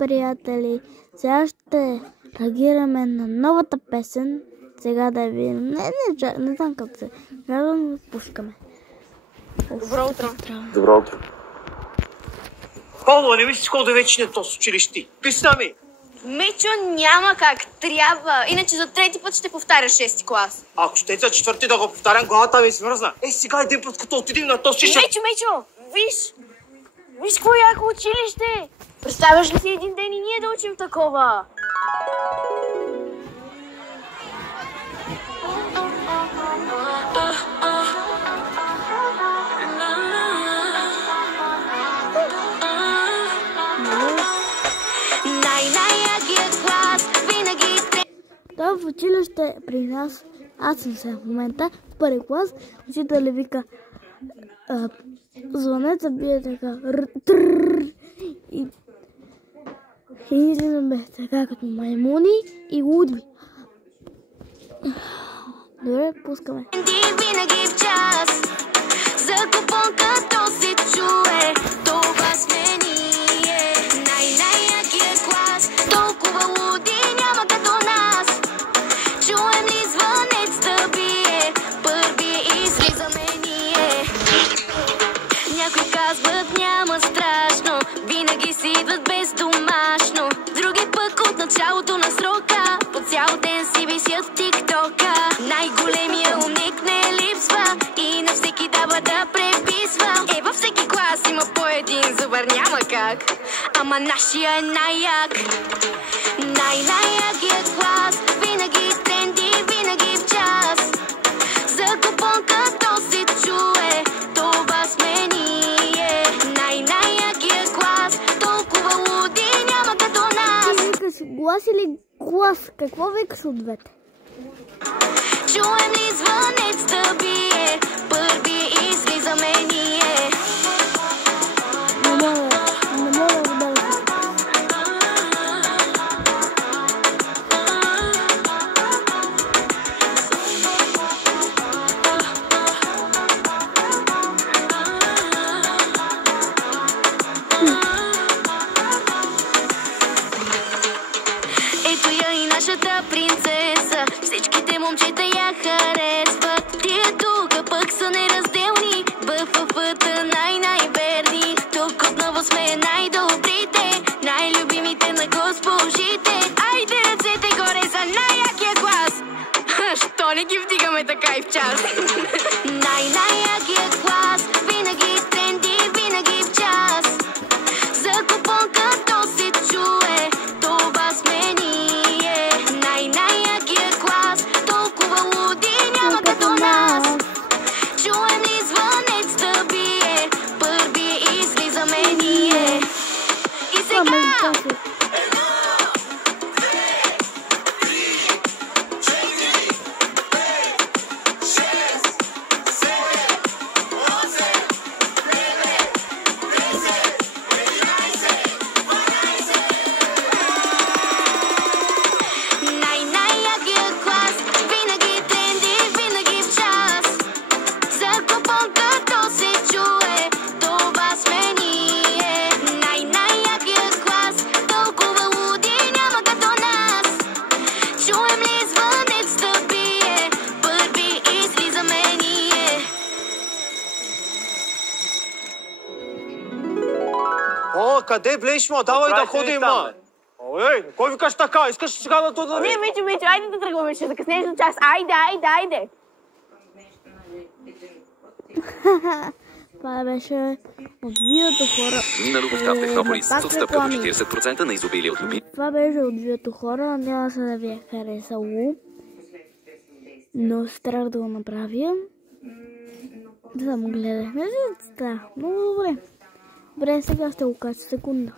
приятели! Сега ще реагираме на новата песен. Сега да видим. Не знам как се. Радвам, пускаме. Добро утро. Добро утро. Павло, не мислиш колко да вече не то с училище? Писна ми! Мечо, няма как. Трябва. Иначе за трети път ще повтаряш 6-ти клас. Ако ще за четвърти да го повтарям, главата ми е смръзна. Сега един път, като отидем на този шишък. Мечо, виж! Виж какво яко училище! Представяш ли си един ден и ние да учим такова? Той в училище при нас, аз съм сега в момента, в първи клас, учителя вика, звънеца бие така, и излизаме така като маймуни и луди. Добре, пускаме. Винаги в час, за купон като се чуе, това сме ние, най-якия клас, толкова луди няма като нас. Чуем ли звънец да бие, първи излизаме ние. Някои казват няма страшно, винаги си идват без домашно. Други пък от началото на срока, по цял ден си висят в тиктока. Най-големия умник не липсва и на всеки дава да преписва. Във всеки клас има по един зубър, няма как, ама нашия е най-як. Най-якият клас, винаги тренди, винаги в час. За купон като се чуе, това сме ние. Най-якият клас, толкова луди няма като нас. Ти викаш глас или клас? Какво викаш от двете? Чуем ли звънец да бие, първи излизаме ние. Не мога да бъда. Ето я и нашата принцеса, всичките момчета я харесват. Тия тук пък са неразделни, БФФ-та най-верни. Тук отново сме най-добрите, най-любимите на госпожите. Айде ръцете горе за най-якия клас. Що не ги вдигаме така и в час? Най-якия клас, винаги тренди, винаги в час. За купон като се чуе, това сме ние. Най-якия клас, толкова луди няма като нас. Чуем ли звънец да бие, първи излизаме ние. И сега! Най-якия клас, винаги тренди, винаги в час. За купон като се чуе, това сме ние. Най-якия клас, толкова луди няма като нас. Чуем ли звънец да бие, първи излизаме ние. О, къде блеш, ма? Давай да ходим, ма! Ей, кой викаш така? Искаш сега да то Не, Мечо, айде да тръгваме, ще закъснеш до час. Айде. Това беше от Виото хора. На любовта в Технополис с отстъпка до 40% на изобилие от люби. Това беше от Виото хора. Няма се да ви е харесало. Но страх да го направя. Само гледахме. Много добре. Добре, сега ще го кажа секунда.